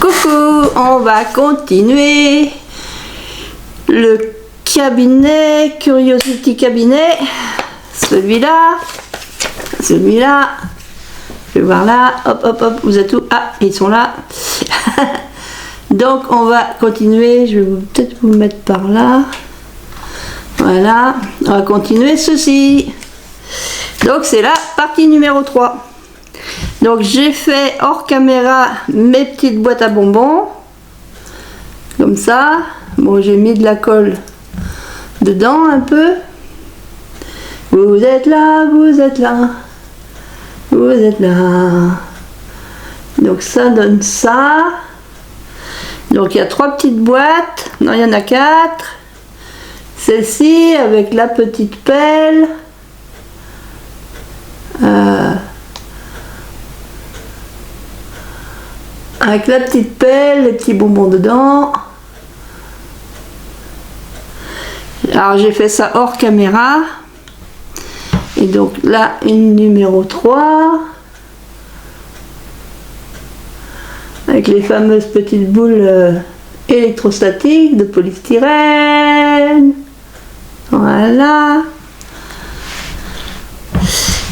Coucou, on va continuer le cabinet, Curiosity Cabinet, celui-là, je vais voir là, hop hop hop, vous êtes où? Ah, ils sont là. Donc on va continuer, je vais peut-être vous mettre par là, voilà, on va continuer ceci. Donc c'est la partie numéro 3. Donc j'ai fait hors caméra mes petites boîtes à bonbons, comme ça. Bon, j'ai mis de la colle dedans un peu. Vous êtes là, vous êtes là, vous êtes là. Donc ça donne ça. Donc il y a 3 petites boîtes, non il y en a 4. Celle-ci avec la petite pelle. Avec la petite pelle, les petits bonbons dedans. Alors j'ai fait ça hors caméra. Et donc là, une numéro 3. Avec les fameuses petites boules électrostatiques de polystyrène. Voilà.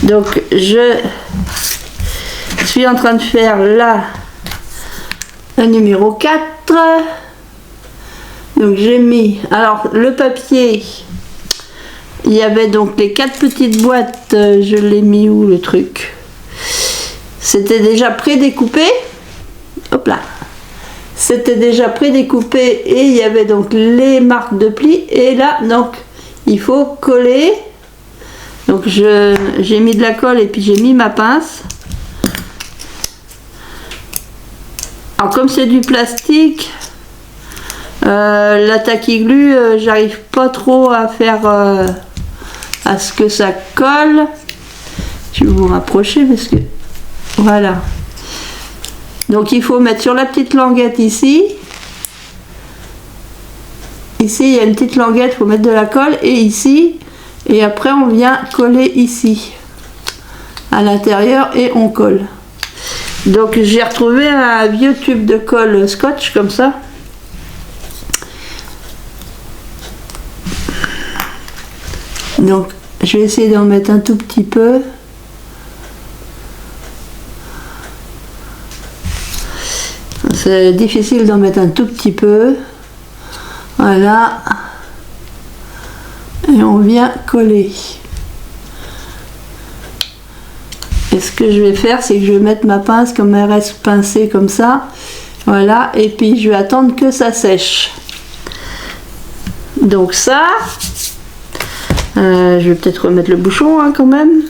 Donc je suis en train de faire là la numéro 4. Donc j'ai mis, alors le papier, il y avait donc les 4 petites boîtes, je l'ai mis où le truc? C'était déjà prédécoupé. Hop là. C'était déjà prédécoupé et il y avait donc les marques de pli et là donc il faut coller. Donc j'ai mis de la colle et puis j'ai mis ma pince. Alors comme c'est du plastique, la taquiglu, j'arrive pas trop à faire à ce que ça colle. Je vais vous rapprocher parce que voilà. Donc il faut mettre sur la petite languette ici. Ici il y a une petite languette, il faut mettre de la colle et ici. Et après on vient coller ici à l'intérieur et on colle. Donc j'ai retrouvé un vieux tube de colle scotch comme ça. Donc je vais essayer d'en mettre un tout petit peu. C'est difficile d'en mettre un tout petit peu. Voilà. Et on vient coller. Et ce que je vais faire, c'est que je vais mettre ma pince comme elle reste pincée comme ça. Voilà. Et puis je vais attendre que ça sèche. Donc ça, je vais peut-être remettre le bouchon hein, quand même.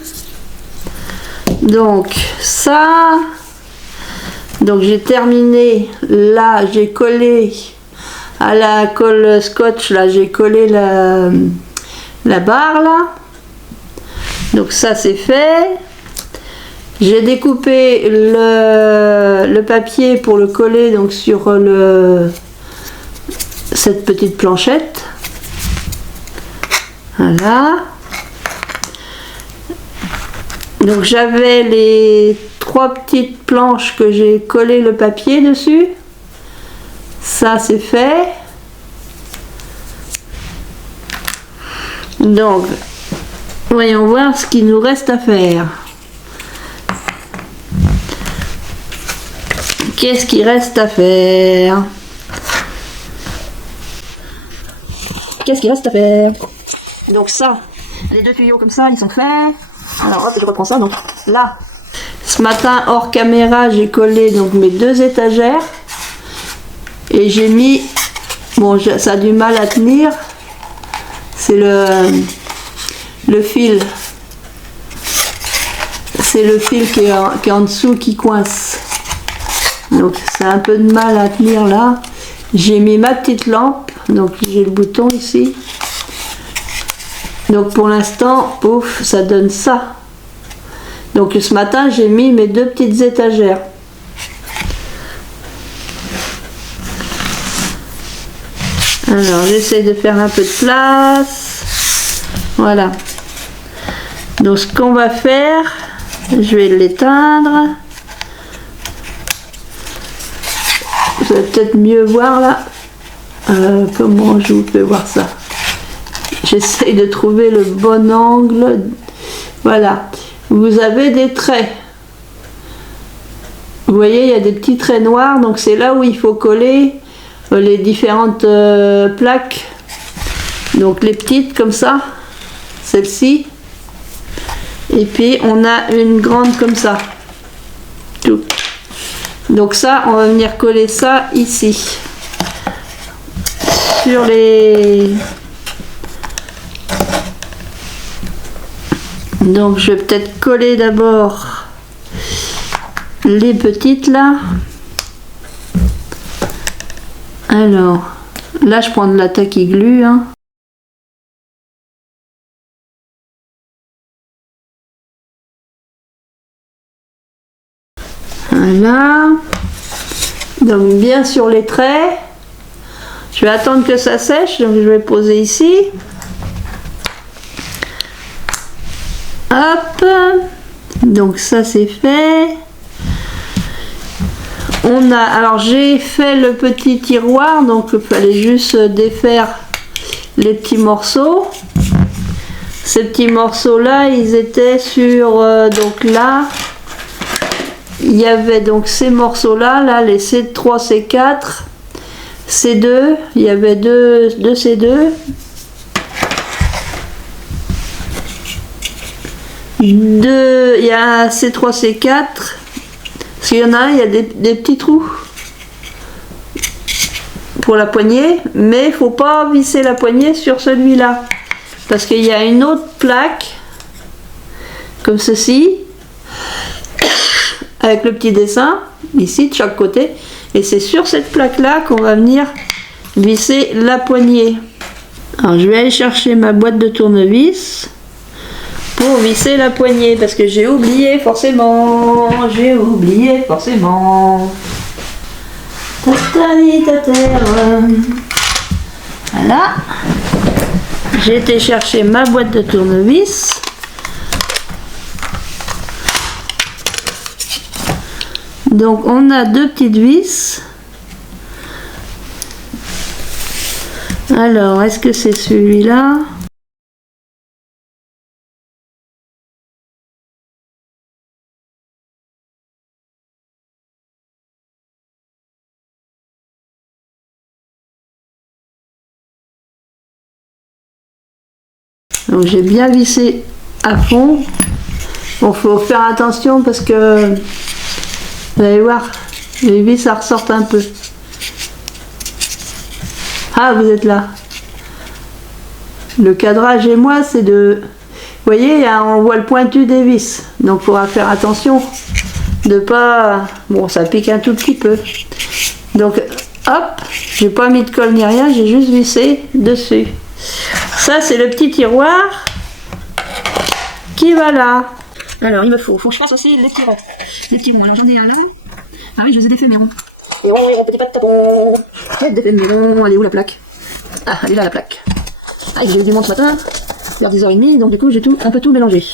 Donc ça. Donc j'ai terminé. Là, j'ai collé à la colle scotch. Là, j'ai collé la barre là. Donc ça c'est fait. J'ai découpé le papier pour le coller donc sur cette petite planchette. Voilà. Donc j'avais les 3 petites planches que j'ai collé le papier dessus. Ça c'est fait. Donc voyons voir ce qu'il nous reste à faire. Qu'est-ce qu'il reste à faire? Qu'est-ce qu'il reste à faire? Donc ça, les 2 tuyaux comme ça, ils sont faits. Alors hop, je reprends ça. Donc là, ce matin hors caméra, j'ai collé donc mes 2 étagères et j'ai mis, bon, ça a du mal à tenir. C'est le fil. C'est le fil qui est en dessous qui coince. Donc c'est un peu de mal à tenir là. J'ai mis ma petite lampe, donc j'ai le bouton ici. Donc pour l'instant, pouf, ça donne ça. Donc ce matin, j'ai mis mes 2 petites étagères. Alors j'essaie de faire un peu de place. Voilà. Donc ce qu'on va faire, je vais l'éteindre. vais peut-être mieux voir là. Comment je vous fais voir ça? J'essaye de trouver le bon angle. Voilà. Vous avez des traits. Vous voyez, il y a des petits traits noirs, donc c'est là où il faut coller les différentes plaques. Donc les petites comme ça, celle-ci. Et puis on a une grande comme ça. Tout. Donc ça, on va venir coller ça ici. Sur les... Donc je vais peut-être coller d'abord les petites là. Alors, là je prends de la tacky glue. Hein. Voilà. Donc bien sur les traits. Je vais attendre que ça sèche, donc je vais poser ici. Hop. Donc ça c'est fait. On a, alors j'ai fait le petit tiroir, donc il fallait juste défaire les petits morceaux. Ces petits morceaux là, ils étaient sur, donc là, il y avait donc ces morceaux là, les C3, C4, C2, il y avait deux C2. Il y a un C3, C4. Parce qu'il y en a un, il y a des petits trous pour la poignée, mais il ne faut pas visser la poignée sur celui-là. Parce qu'il y a une autre plaque, comme ceci, avec le petit dessin, ici de chaque côté. Et c'est sur cette plaque-là qu'on va venir visser la poignée. Alors je vais aller chercher ma boîte de tournevis pour visser la poignée, parce que j'ai oublié forcément. Voilà. J'ai été chercher ma boîte de tournevis. Donc on a deux petites vis. Alors, est-ce que c'est celui-là ? Donc j'ai bien vissé à fond. Bon, faut faire attention parce que vous allez voir, les vis ça ressortent un peu. Ah, vous êtes là. Le cadrage et moi, c'est de... Vous voyez, on voit le pointu des vis. Donc il faudra faire attention de pas... Bon, ça pique un tout petit peu. Donc, hop, j'ai pas mis de colle ni rien, j'ai juste vissé dessus. Ça, c'est le petit tiroir qui va là. Alors, il me faut que je fasse aussi les petits ronds. Les petits ronds, alors j'en ai un là. Ah oui, je les ai défaits mes ronds. Les ronds, les petits pas de tapon. J'ai défait mes ronds. Elle est où la plaque? Ah, elle est là la plaque. Ah, j'ai eu du monde ce matin, vers 10h30, donc du coup, j'ai un peu tout mélangé.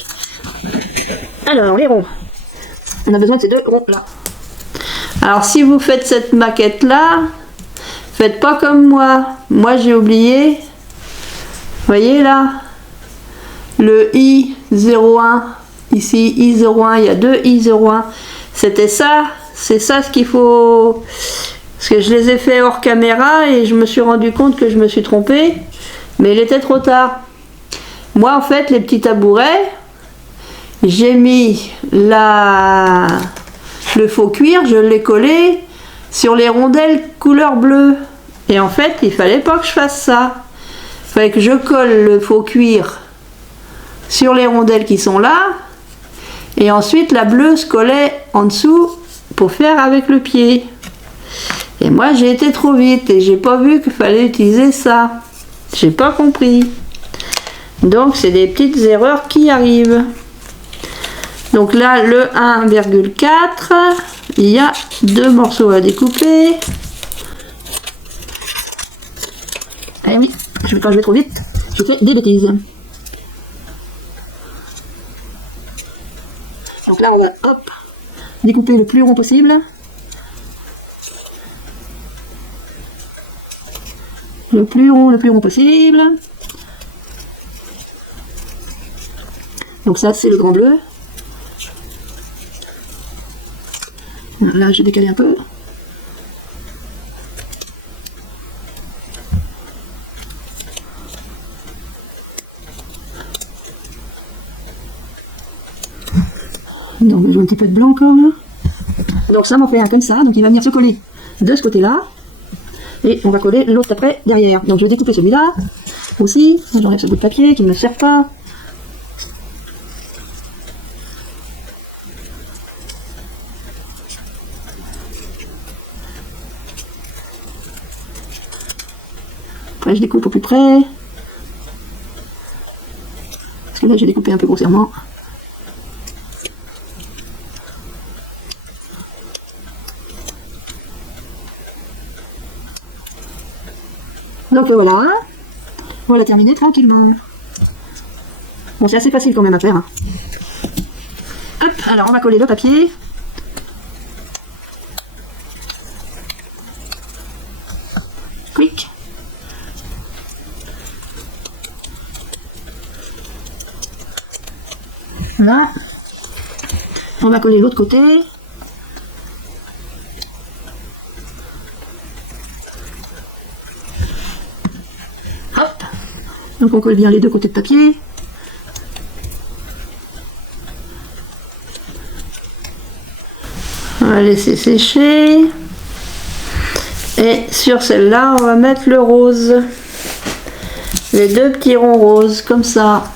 Alors, les ronds. On a besoin de ces deux ronds là. Alors, si vous faites cette maquette là, faites pas comme moi. Moi, j'ai oublié. Vous voyez là, le I01, ici I01, il y a deux I01, c'était ça, c'est ça ce qu'il faut, parce que je les ai fait hors caméra et je me suis rendu compte que je me suis trompée, mais il était trop tard. Moi en fait, les petits tabourets, j'ai mis le faux cuir, je l'ai collé sur les rondelles couleur bleue, et en fait, il fallait pas que je fasse ça. Il fallait que je colle le faux cuir sur les rondelles qui sont là, et ensuite la bleue se collait en dessous pour faire avec le pied. Et moi j'ai été trop vite et j'ai pas vu qu'il fallait utiliser ça. J'ai pas compris. Donc c'est des petites erreurs qui arrivent. Donc là le 1,4, il y a deux morceaux à découper. Eh oui, quand je vais trop vite, je fais des bêtises. Donc là, on va, hop, découper le plus rond possible. le plus rond possible. Donc ça c'est le grand bleu. Là j'ai décalé un peu. Donc je joue un petit peu de blanc encore là. Donc ça m'en fait un comme ça, donc il va venir se coller de ce côté-là. Et on va coller l'autre après derrière. Donc je vais découper celui-là aussi. J'enlève ce bout de papier qui ne me sert pas. Après je découpe au plus près. Parce que là j'ai découpé un peu grossièrement. Donc voilà, on va la terminer tranquillement. Bon, c'est assez facile quand même à faire. Hein. Hop, alors on va coller le papier. Quick. Voilà. On va coller l'autre côté. Donc on colle bien les deux côtés de papier. On va laisser sécher. Et sur celle-là, on va mettre le rose. Les deux petits ronds roses, comme ça.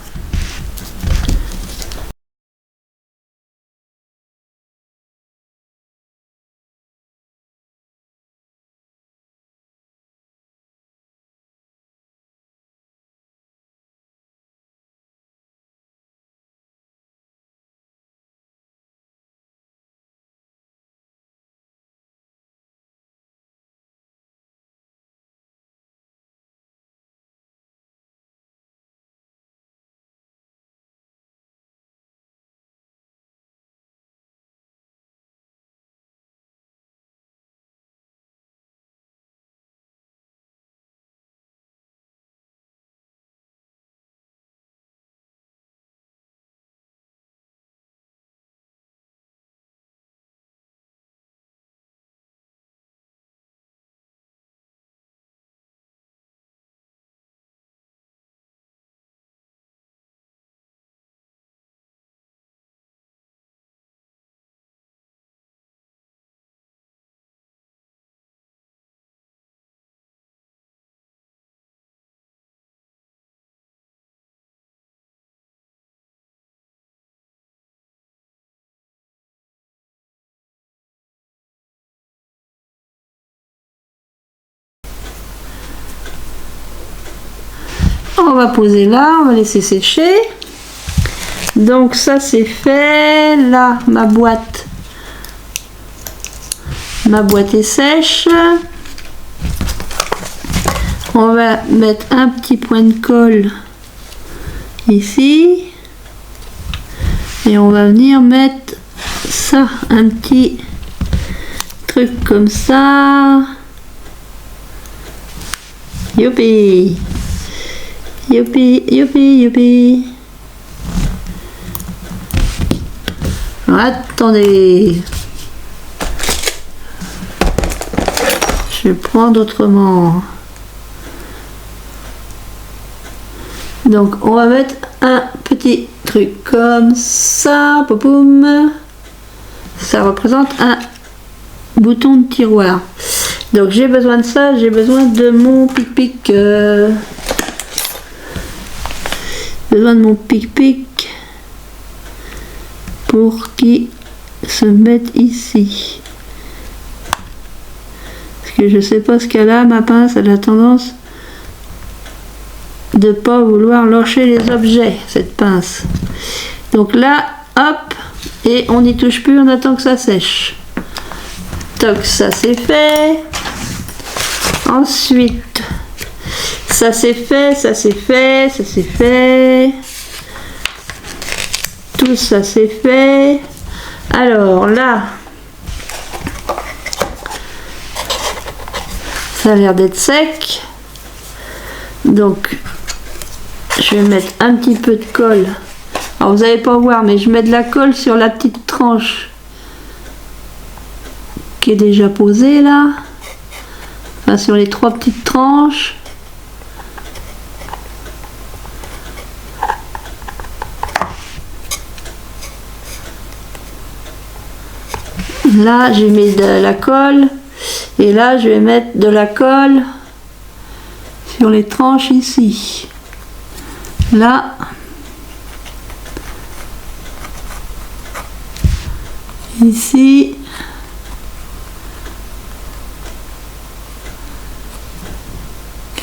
On va poser là, on va laisser sécher. Donc ça c'est fait. Là, ma boîte est sèche. On va mettre un petit point de colle ici. Et on va venir mettre ça, un petit truc comme ça. Youpi! Youpi, youpi, youpi. Attendez. Je vais prendre autrement. Donc on va mettre un petit truc comme ça. Boum. Ça représente un bouton de tiroir. Donc j'ai besoin de ça. J'ai besoin de mon pic-pic. Besoin de mon pic-pic pour qu'il se mette ici. Parce que je sais pas ce qu'elle a, ma pince, elle a tendance de pas vouloir lâcher les objets, cette pince. Donc là, hop, et on n'y touche plus, on attend que ça sèche. Donc ça c'est fait. Ensuite, ça c'est fait, ça c'est fait, ça c'est fait. Tout ça c'est fait. Alors là, ça a l'air d'être sec. Donc je vais mettre un petit peu de colle. Alors vous n'allez pas voir, mais je mets de la colle sur la petite tranche qui est déjà posée là. Enfin sur les 3 petites tranches. Là j'ai mis de la colle. Et là je vais mettre de la colle sur les tranches ici. Là. Ici.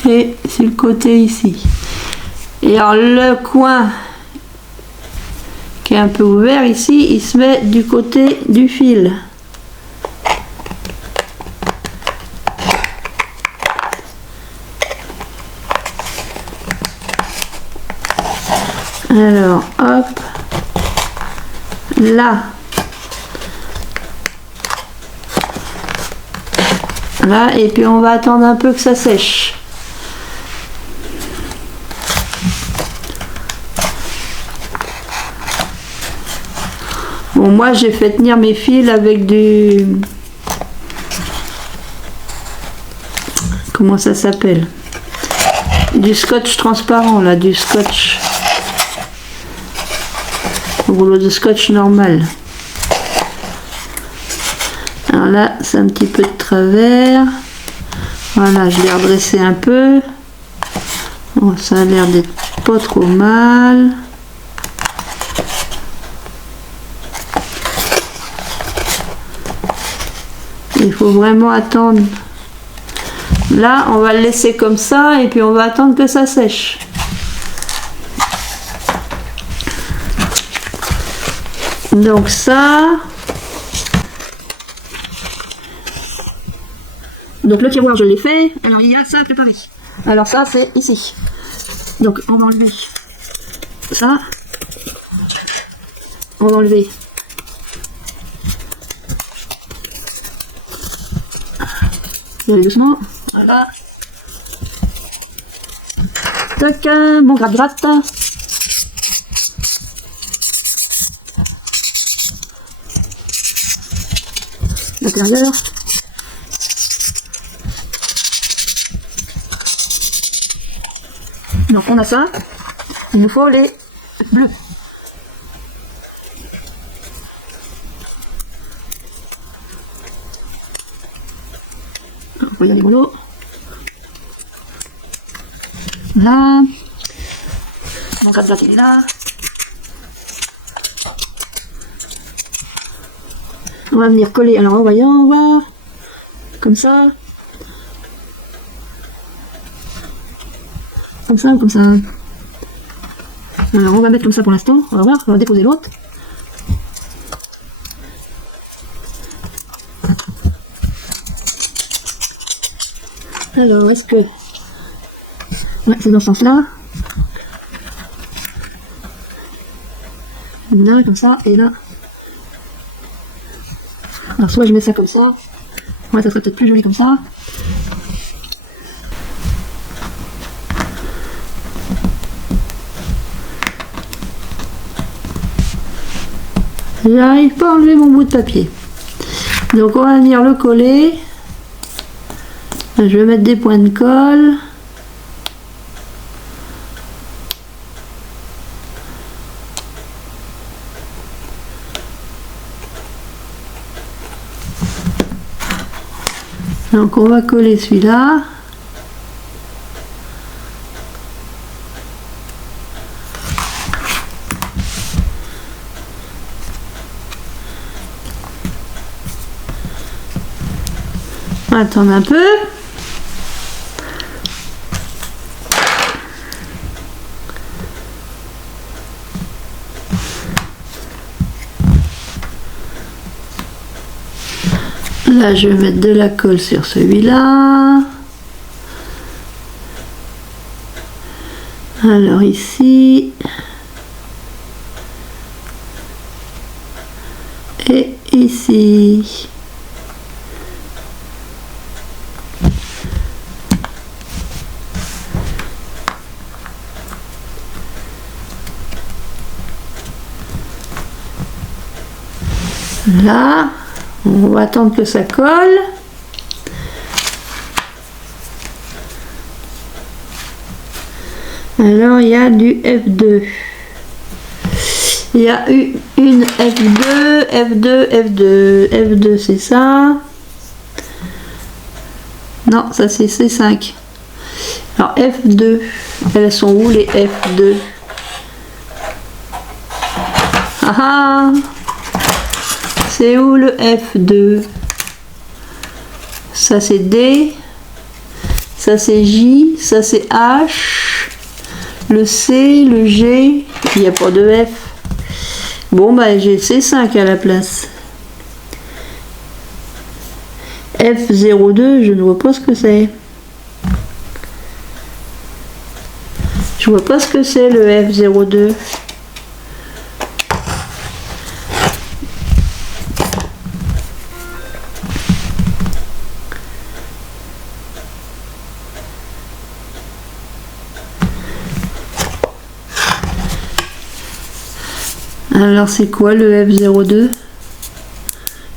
Et sur le côté ici. Et alors le coin qui est un peu ouvert ici, il se met du côté du fil. Alors, hop, là, là, et puis on va attendre un peu que ça sèche. Bon, moi j'ai fait tenir mes fils avec du... Comment ça s'appelle? Du scotch transparent, là, du scotch. Rouleau de scotch normal. Alors là, c'est un petit peu de travers. Voilà, je l'ai redressé un peu. Bon, ça a l'air d'être pas trop mal. Il faut vraiment attendre. Là, on va le laisser comme ça et puis on va attendre que ça sèche. Donc ça. Donc le tiroir, je l'ai fait. Alors il y a ça à préparer. Alors ça, c'est ici. Donc on va enlever ça. On va enlever. Je vais aller doucement. Voilà. Tac, bon gratte-gratte. L'intérieur. Donc on a ça. Il nous faut les bleus. On va y aller mollo. Là. Mon gratte-gratte il est là. On va venir coller, alors en voyant, on va comme ça. Comme ça ou comme ça. Alors on va mettre comme ça pour l'instant, on va voir, on va déposer l'autre. Alors est-ce que... Ouais, c'est dans ce sens-là. Là, comme ça, et là. Alors soit je mets ça comme ça, ouais ça serait peut-être plus joli comme ça. J'arrive pas à enlever mon bout de papier. Donc on va venir le coller. Je vais mettre des points de colle. Donc on va coller celui-là. On va attendre un peu. Là, je vais mettre de la colle sur celui-là. Alors ici. Et ici. Là, on va attendre que ça colle. Alors, il y a du F2. Il y a eu une F2, F2, F2. F2, c'est ça. Non, ça c'est C5. Alors, F2. Elles sont où les F2? Ah ah! C'est où le F2? Ça c'est D. Ça c'est J. Ça c'est H. Le C, le G. Il n'y a pas de F. Bon, bah j'ai C5 à la place. F02, je ne vois pas ce que c'est. Je vois pas ce que c'est le F02. Alors c'est quoi le F02?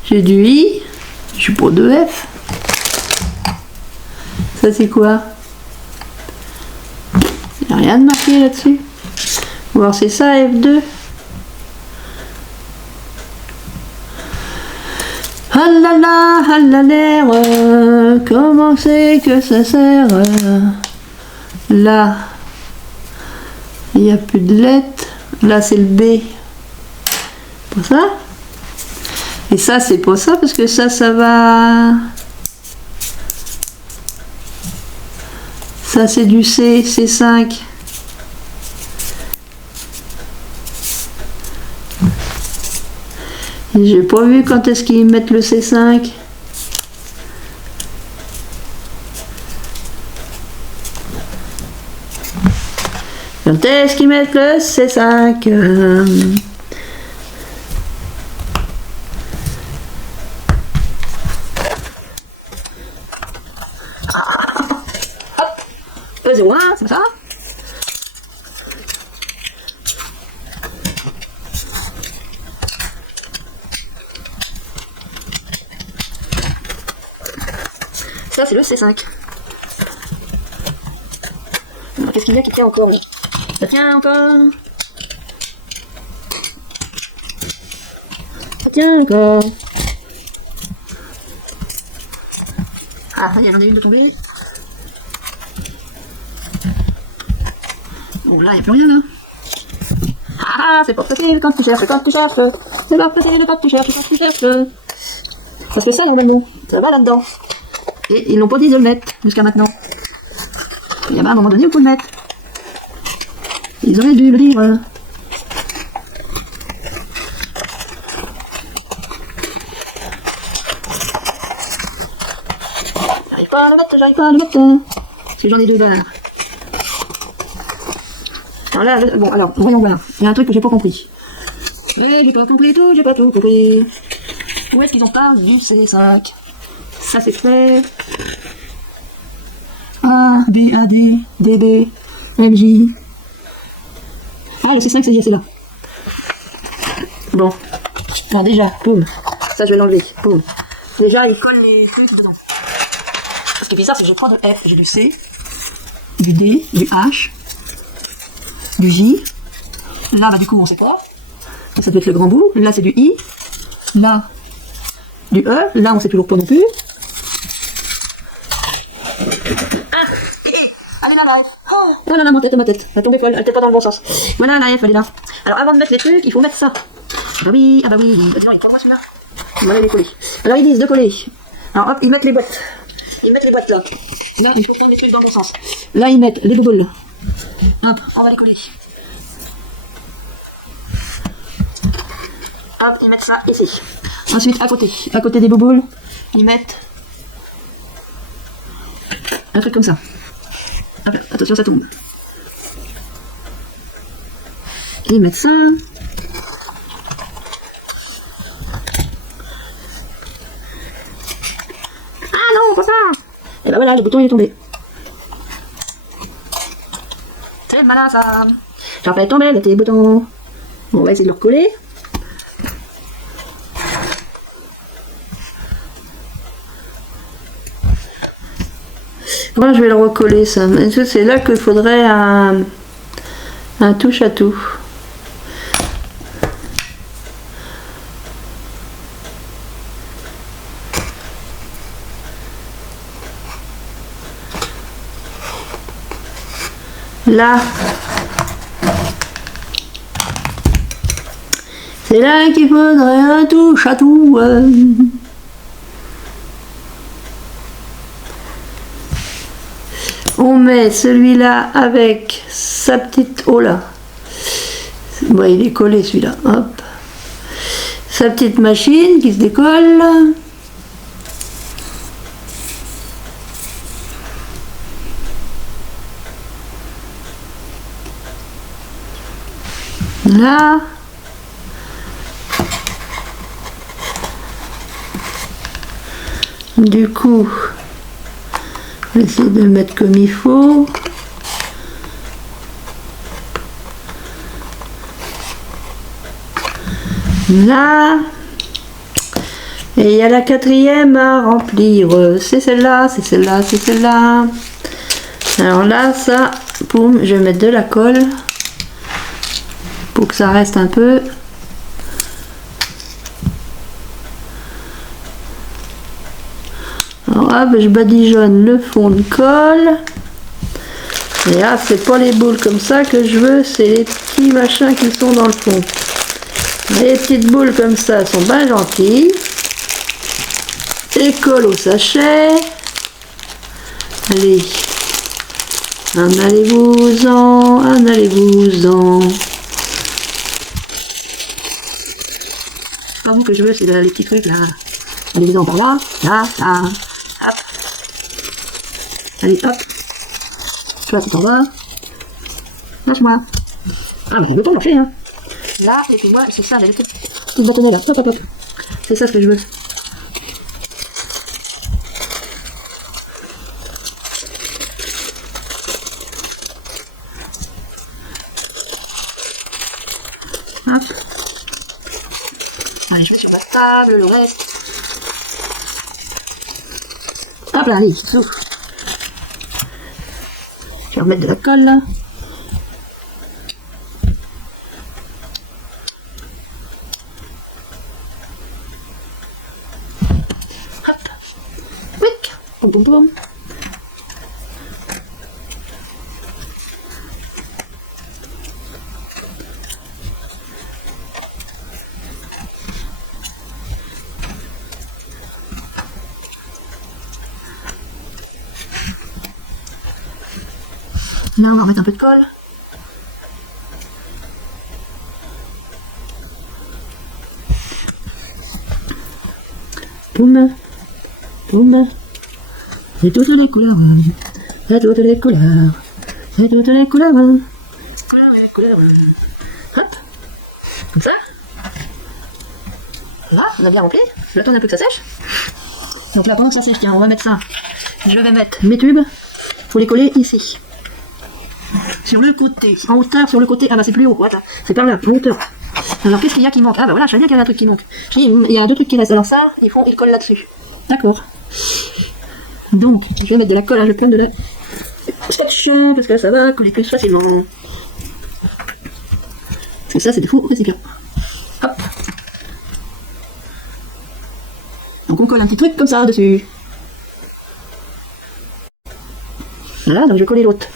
J'ai du I, j'ai pas de F. Ça c'est quoi? Il n'y a rien de marqué là-dessus. Ou alors c'est ça F2. Ah là là, ah là l'air, comment c'est que ça sert? Là, il n'y a plus de lettres. Là c'est le B. Pas ça. Et ça c'est pas ça parce que ça va. Ça c'est du C, C5. J'ai pas vu quand est-ce qu'ils mettent le C5. Quand est-ce qu'ils mettent le C5? E01, c'est ça? Ça, c'est le C5. Qu'est-ce qu'il y a qui tient encore? Ça tient encore. Ça tient encore. Ah, il y en a une de tomber. Bon, là, il n'y a plus rien, là. Ah, c'est pas facile quand tu cherches, quand tu cherches. C'est pas facile quand tu cherches, quand tu cherches. Parce que ça, normalement, ça va là-dedans. Et ils n'ont pas dit de le mettre jusqu'à maintenant. Il y a bien un moment donné où il faut le mettre. Ils auraient dû le dire. J'arrive pas à le mettre, j'arrive pas à le mettre. Si j'en ai deux là. Alors là, bon, alors, voyons voir. Il y a un truc que j'ai pas compris. J'ai pas compris tout, j'ai pas tout compris. Où est-ce qu'ils ont parlé du C5? Ça c'est fait. A, B, A, D, D, B, L, J. Ah, le C5 c'est là. Bon. Alors déjà, boum. Ça je vais l'enlever. Boum. Déjà, il colle les trucs dedans. Ce qui est bizarre, c'est que j'ai pas de F. J'ai du C, du D, du H, du J. Là, bah du coup, on sait pas. Ça doit être le grand bout. Là, c'est du I. Là, du E. Là, on sait toujours pas non plus. Ah, elle est là, la F. Oh là là, ma tête. Elle a tombé folle. Elle était pas dans le bon sens. Voilà, la F, elle est là. Alors, avant de mettre les trucs, il faut mettre ça. Ah bah oui. Sinon, il est pas moi celui-là. On va aller les coller. Alors, ils disent de coller. Alors, hop, ils mettent les boîtes. Ils mettent les boîtes là. Là, il faut prendre les trucs dans le bon sens. Là, ils mettent les boules. Hop, on va les coller. Hop, ils mettent ça ici. Ensuite, à côté des bouboules, ils mettent un truc comme ça. Hop, attention, ça tombe. Ils mettent ça. Ah non, pas ça. Et ben voilà, le bouton il est tombé. C'est malin ça. J'en fais tomber le petit bouton. Bon, on va essayer de le recoller. Comment je vais le recoller ça? Est-ce que c'est là qu'il faudrait un touche à tout? Là, c'est là qu'il faudrait un touche à tout. On met celui-là avec sa petite... Oh là, ouais, il est collé celui-là. Hop, sa petite machine qui se décolle. Là, du coup, on va essayer de le mettre comme il faut. Là, et il y a la quatrième à remplir. C'est celle-là, c'est celle-là, c'est celle-là. Alors là, ça, boum, je vais mettre de la colle pour que ça reste un peu. Alors hop, je badigeonne le fond de colle. Et là, c'est pas les boules comme ça que je veux, c'est les petits machins qui sont dans le fond. Les petites boules comme ça sont bien gentilles. Et colle au sachet. Allez. En allez-vous-en, en allez-vous-en. Pas vous que je veux, c'est les petits trucs là. Allez-vous-en par là, là, là. Hop. Allez, hop. Toi, c'est en bas. Lâche-moi. Ah, bah, le temps marcher, hein. Là, et puis moi, c'est ça, j'ai tout le bâtonnet là. Hop, hop, hop. C'est ça ce que je veux. Hop. Allez, je mets sur la table, le reste. Hop là, allez, c'est tout. Je vais remettre de la colle là. Hop. Quick. Boum boum boum. Là, on va remettre un peu de colle. Boum, boum. Et toutes les couleurs. Et toutes les couleurs. Et toutes les couleurs. Couleurs et les couleurs. Hop. Comme ça. Là, on a bien rempli. Le temps un peu que ça sèche. Donc là, pendant que ça sèche, tiens, on va mettre ça. Je vais mettre mes tubes. Faut les coller ici. Sur le côté, en hauteur, sur le côté. Ah bah c'est plus haut, voilà. C'est par là, en hauteur. Alors qu'est-ce qu'il y a qui manque? Ah bah voilà, je savais bien qu'il y avait un truc qui manque. Il y a deux trucs qui restent. Alors ça, il colle là-dessus. D'accord. Donc, je vais mettre de la colle, hein, je vais prendre de la scotch, parce que là ça va coller plus facilement. Et ça, c'est des faux récipients. Hop. Donc on colle un petit truc comme ça dessus. Voilà, donc je vais coller l'autre.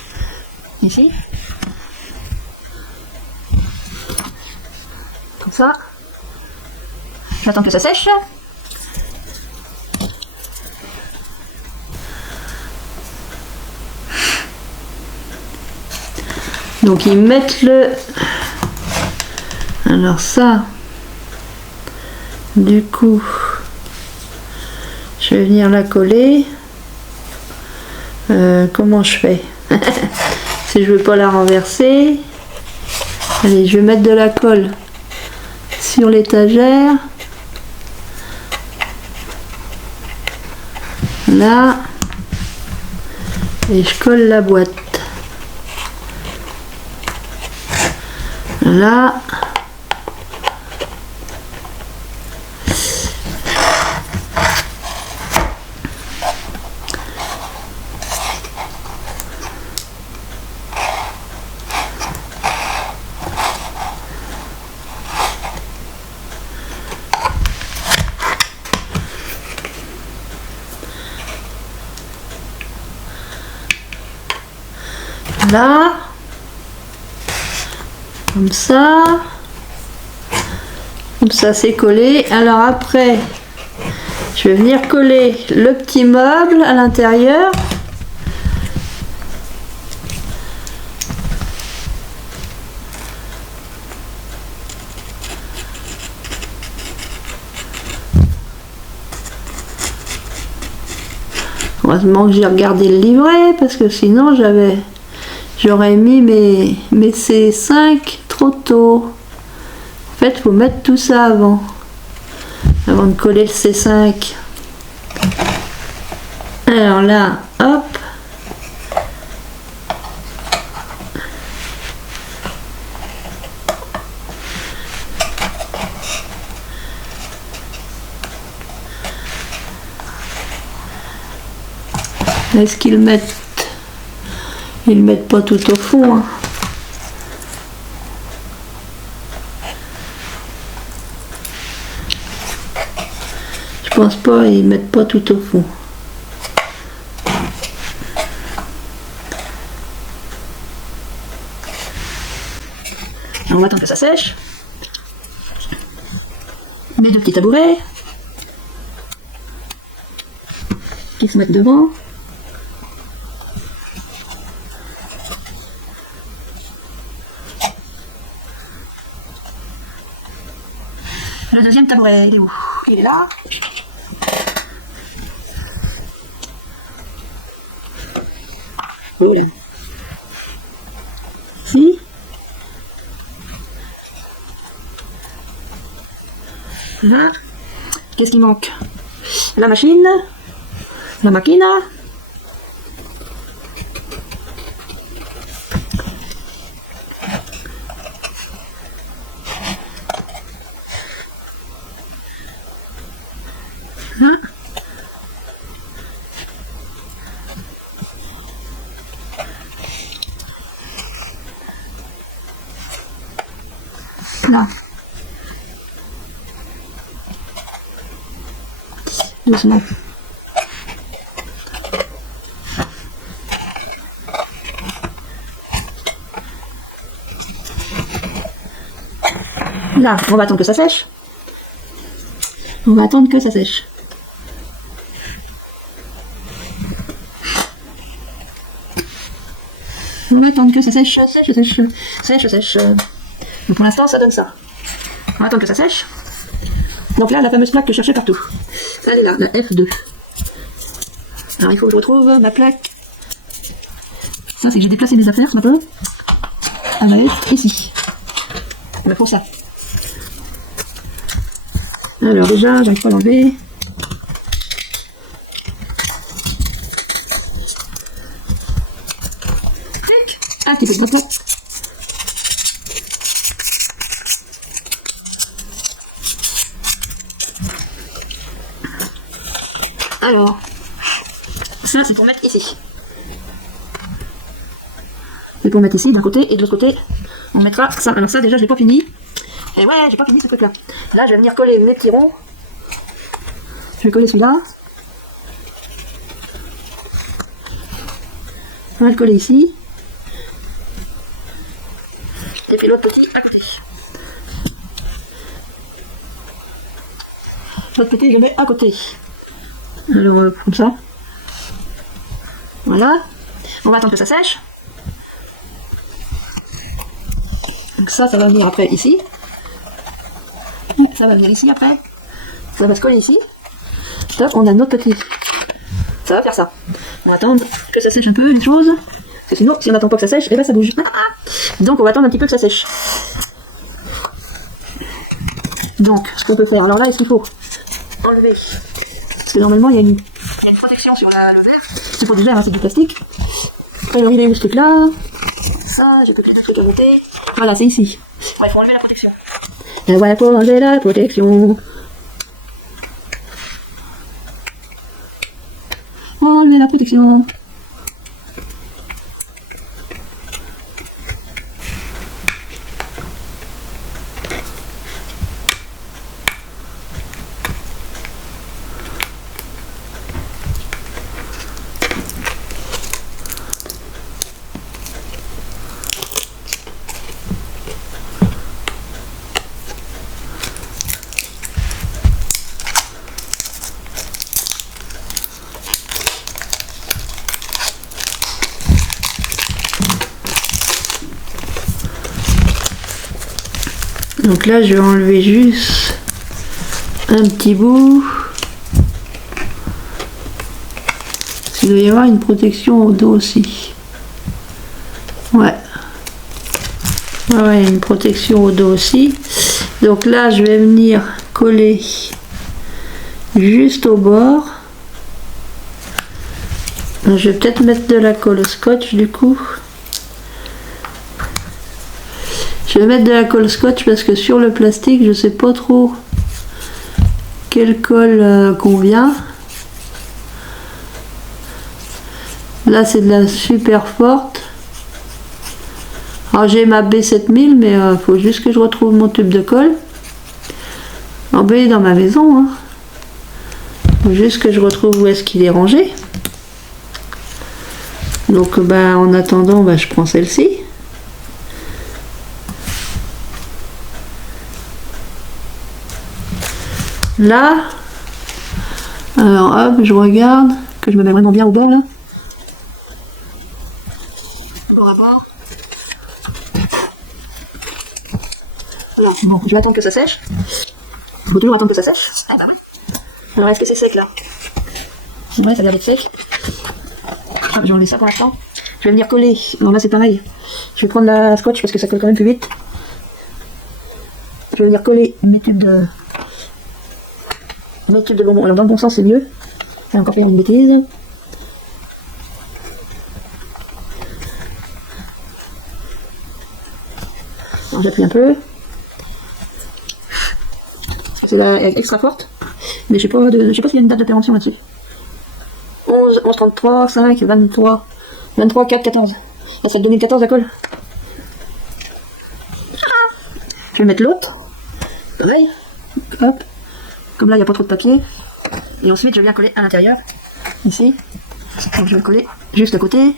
Ici. Comme ça. J'attends que ça sèche. Donc ils mettent le... Alors ça, du coup, je vais venir la coller. Comment je fais? Si je veux pas la renverser, allez, je vais mettre de la colle sur l'étagère. Là, et je colle la boîte. Là. Là. Comme ça. Comme ça, c'est collé. Alors après, je vais venir coller le petit meuble à l'intérieur. Heureusement que j'ai regardé le livret parce que sinon j'aurais mis mes C5 trop tôt. En fait, il faut mettre tout ça avant de coller le C5. Alors là, hop. Est-ce qu'ils mettent... Ils mettent pas tout au fond, hein. Je pense pas, ils mettent pas tout au fond. On va attendre que ça sèche. Mes deux petits tabourets qui se mettent devant. Le deuxième tabouret, il est où? Il est là. Voilà. Ici. Là. Qu'est-ce qui manque? La machine. La machine. Là. Doucement. Là, on va attendre que ça sèche. On va attendre que ça sèche. On va attendre que ça sèche, sèche. Donc pour l'instant, ça donne ça. On va attendre que ça sèche. Donc là, la fameuse plaque que je cherchais partout. Elle est là, la F2. Alors il faut que je retrouve ma plaque. Ça, c'est que j'ai déplacé mes affaires un peu. Elle va être ici. On va prendre ça. Alors déjà, j'arrive pas à l'enlever. Ah, tu peux te mettre. Alors, ça c'est pour mettre ici. C'est pour mettre ici d'un côté et de l'autre côté, on mettra ça. Alors ça déjà je l'ai pas fini. Et ouais, j'ai pas fini ce truc là. Là je vais venir coller mes petits ronds. Je vais coller celui-là. On va le coller ici. Et puis l'autre petit à côté. L'autre petit je le mets à côté. Alors comme ça. Voilà. On va attendre que ça sèche. Donc ça va venir après ici. Ça va venir ici après. Ça va se coller ici. Top, on a notre petit. Ça va faire ça. On va attendre que ça sèche un peu les choses. Parce que sinon, si on n'attend pas que ça sèche, et ben ça bouge. Donc on va attendre un petit peu que ça sèche. Donc, ce qu'on peut faire. Alors là, est-ce qu'il faut enlever? Parce que normalement, il y a une protection sur le verre. C'est pour du verre, hein, c'est du plastique. Alors, il est où ce truc-là? Ça, j'ai peut-être un truc à monter. Voilà, c'est ici. Ouais, il faut enlever la protection. Et ouais, pour enlever la protection. Enlever la protection. Donc là, je vais enlever juste un petit bout. Il doit y avoir une protection au dos aussi. Ouais. Ouais, une protection au dos aussi. Donc là, je vais venir coller juste au bord. Je vais peut-être mettre de la colle scotch du coup. Je vais mettre de la colle scotch parce que sur le plastique, je sais pas trop quelle colle convient. Là, c'est de la super forte. Alors, j'ai ma B7000, mais il faut juste que je retrouve mon tube de colle. Alors, ben, il est dans ma maison. Hein. Faut juste que je retrouve où est-ce qu'il est rangé. Donc, ben, en attendant, ben, je prends celle-ci. Là, alors hop, je regarde, que je me mets vraiment bien au bord là. Bord à bord. Alors, bon, je vais attendre que ça sèche. Il faut toujours attendre que ça sèche. Ah bah ouais. Alors, est-ce que c'est sec là? Ouais, ça a l'air d'être sec. Ah, je vais enlever ça pour l'instant. Je vais venir coller. Non, là c'est pareil. Je vais prendre la scotch parce que ça colle quand même plus vite. Je vais venir coller mes tubes de bonbons. Alors, dans le bon sens, c'est mieux. J'ai encore fait une bêtise. Alors, j'appuie un peu. C'est la extra forte. Mais je sais pas s'il y a une date de péremption là-dessus. 11, 33, 5, 23, 23, 4, 14. Ah, c'est 2014 la colle. Je vais mettre l'autre. Pareil. Hop. Comme là, il n'y a pas trop de papier. Et ensuite, je viens coller à l'intérieur. Ici. Donc, je vais le coller juste à côté.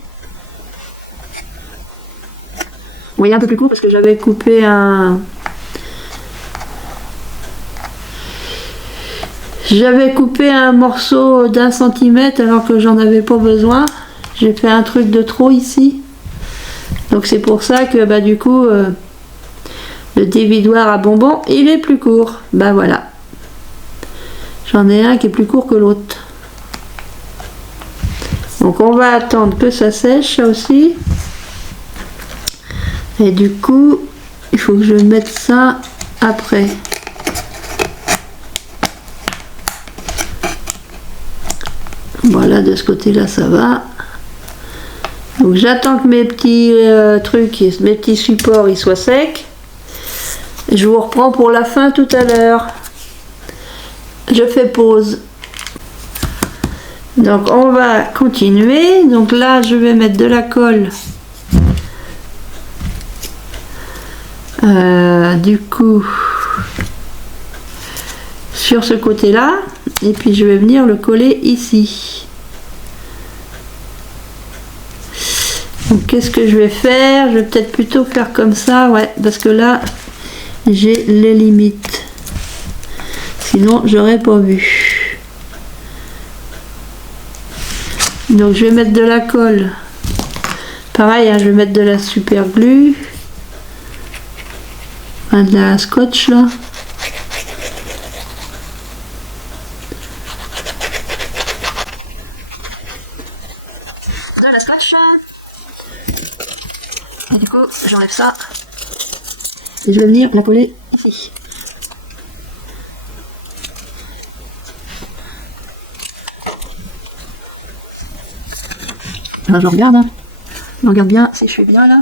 Vous voyez un peu plus court parce que j'avais coupé un... J'avais coupé un morceau d'1 centimètre alors que j'en avais pas besoin. J'ai fait un truc de trop ici. Donc c'est pour ça que bah du coup le dévidoir à bonbons il est plus court. Bah voilà. J'en ai un qui est plus court que l'autre. Donc on va attendre que ça sèche ça aussi. Et du coup il faut que je mette ça après. Voilà, de ce côté-là, ça va. Donc j'attends que mes petits trucs, mes petits supports, ils soient secs. Je vous reprends pour la fin tout à l'heure. Je fais pause. Donc on va continuer. Donc là, je vais mettre de la colle. Du coup, sur ce côté-là. Et puis je vais venir le coller ici. Donc qu'est-ce que je vais faire? Je vais peut-être plutôt faire comme ça, ouais, parce que là j'ai les limites. Sinon j'aurais pas vu. Donc je vais mettre de la colle. Pareil, hein, je vais mettre de la super glue. Enfin, de la scotch là. Et du coup, j'enlève ça et je vais venir la coller ici. Alors je regarde, hein. Je regarde bien si je fais bien là.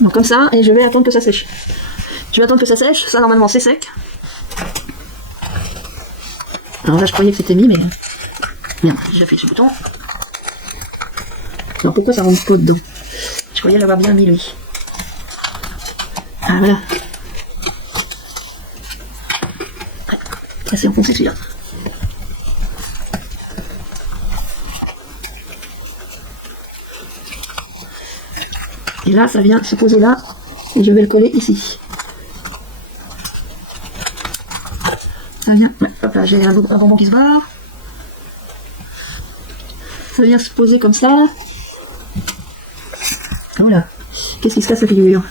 Donc comme ça, et je vais attendre que ça sèche. Je vais attendre que ça sèche, ça normalement c'est sec. Alors là je croyais que c'était mis, mais... Merde, j'appuie sur le bouton. Alors pourquoi ça rentre pas dedans? Je croyais l'avoir bien mis lui. Ah voilà. C'est enfoncé celui-là. Et là, ça vient se poser là, et je vais le coller ici. Ça vient, ouais, hop là, j'ai un bonbon qui se barre. Ça vient se poser comme ça. Oula, qu'est-ce qui se casse la figure?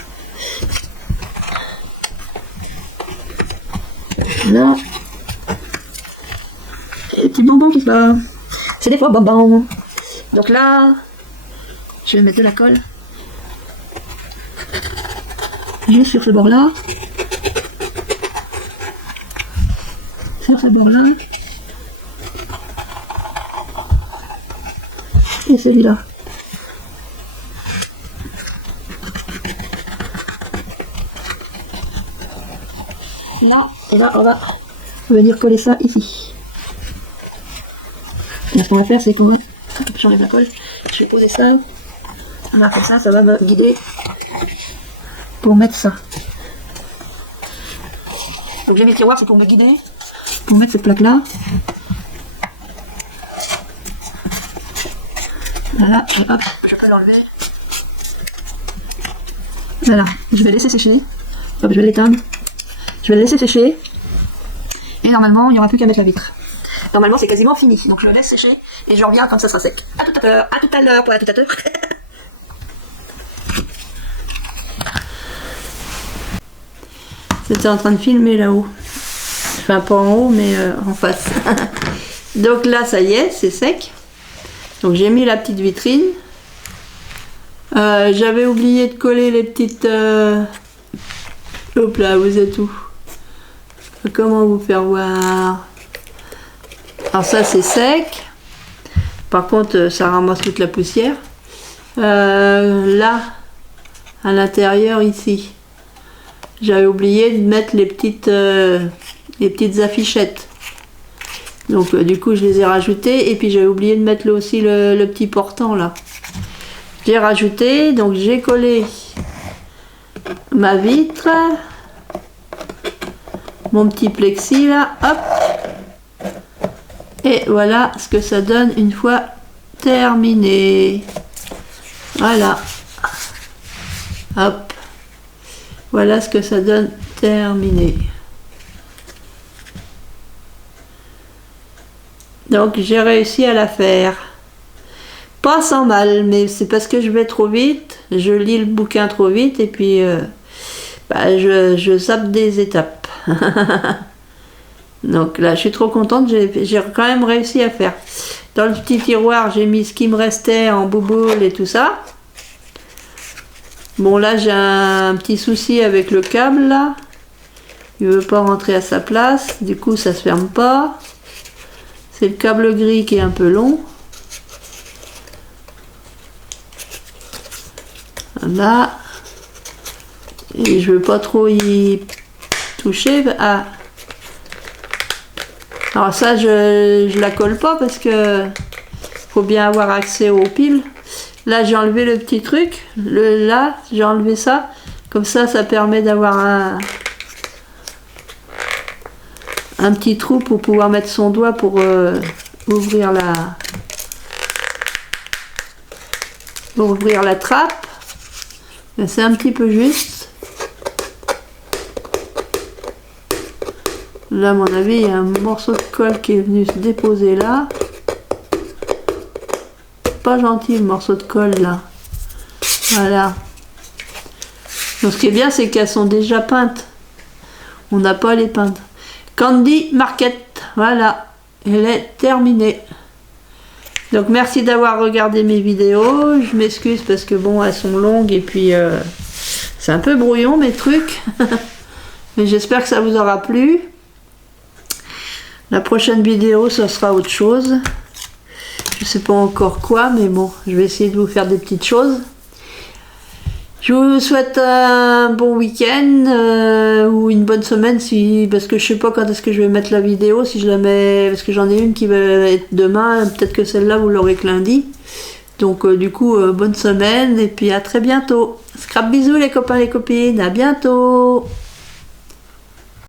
Là. Et petits bonbons qui se battent. C'est des fois bonbons. Donc là, je vais mettre de la colle. Juste sur ce bord-là. Sur ce bord-là. Et celui-là. Là, et là, on va venir coller ça ici. Et ce qu'on va faire, c'est qu'on va... J'enlève la colle. Je vais poser ça. Voilà, comme ça va me guider pour mettre ça. Donc j'ai mis le tiroir, c'est pour me guider, pour mettre cette plaque-là. Voilà, et hop, je peux l'enlever. Voilà, je vais laisser sécher. Hop, je vais l'éteindre. Je vais le laisser sécher. Et normalement, il n'y aura plus qu'à mettre la vitre. Normalement, c'est quasiment fini. Donc je le laisse sécher et je reviens quand ça sera sec. A tout à l'heure. À tout à l'heure, pas à tout à l'heure. C'était en train de filmer là-haut. Enfin, pas en haut, mais en face. Donc là, ça y est, c'est sec. Donc j'ai mis la petite vitrine. J'avais oublié de coller les petites... Hop là, vous êtes où? Comment vous faire voir? Alors ça, c'est sec. Par contre, ça ramasse toute la poussière. Là, à l'intérieur, ici, j'avais oublié de mettre les petites affichettes. Donc du coup, je les ai rajoutées. Et puis j'avais oublié de mettre là aussi le petit portant là. J'ai rajouté, donc j'ai collé ma vitre, mon petit plexi là, hop. Et voilà ce que ça donne une fois terminé. Voilà. Hop. Voilà ce que ça donne terminé. Donc j'ai réussi à la faire. Pas sans mal, mais c'est parce que je vais trop vite. Je lis le bouquin trop vite et puis je zappe des étapes. Donc là, je suis trop contente, j'ai quand même réussi à faire. Dans le petit tiroir, j'ai mis ce qui me restait en bouboule et tout ça. Bon, là, j'ai un petit souci avec le câble, là. Il veut pas rentrer à sa place, du coup, ça se ferme pas. C'est le câble gris qui est un peu long. Là. Et je veux pas trop y toucher. Ah. Alors ça, je la colle pas parce que faut bien avoir accès aux piles. Là, j'ai enlevé le petit truc. Là, j'ai enlevé ça. Comme ça, ça permet d'avoir un petit trou pour pouvoir mettre son doigt pour ouvrir la trappe. C'est un petit peu juste. Là, à mon avis, il y a un morceau de colle qui est venu se déposer là. Pas gentil le morceau de colle là. Voilà. Donc ce qui est bien, c'est qu'elles sont déjà peintes. On n'a pas à les peindre. Candy Market. Voilà. Elle est terminée. Donc merci d'avoir regardé mes vidéos. Je m'excuse parce que bon, elles sont longues et puis c'est un peu brouillon mes trucs. Mais j'espère que ça vous aura plu. La prochaine vidéo, ce sera autre chose. Je sais pas encore quoi, mais bon, je vais essayer de vous faire des petites choses. Je vous souhaite un bon week-end ou une bonne semaine, parce que je sais pas quand est-ce que je vais mettre la vidéo, si je la mets, parce que j'en ai une qui va être demain, peut-être que celle-là vous l'aurez que lundi. Donc du coup, bonne semaine et puis à très bientôt. Scrap bisous les copains les copines, à bientôt.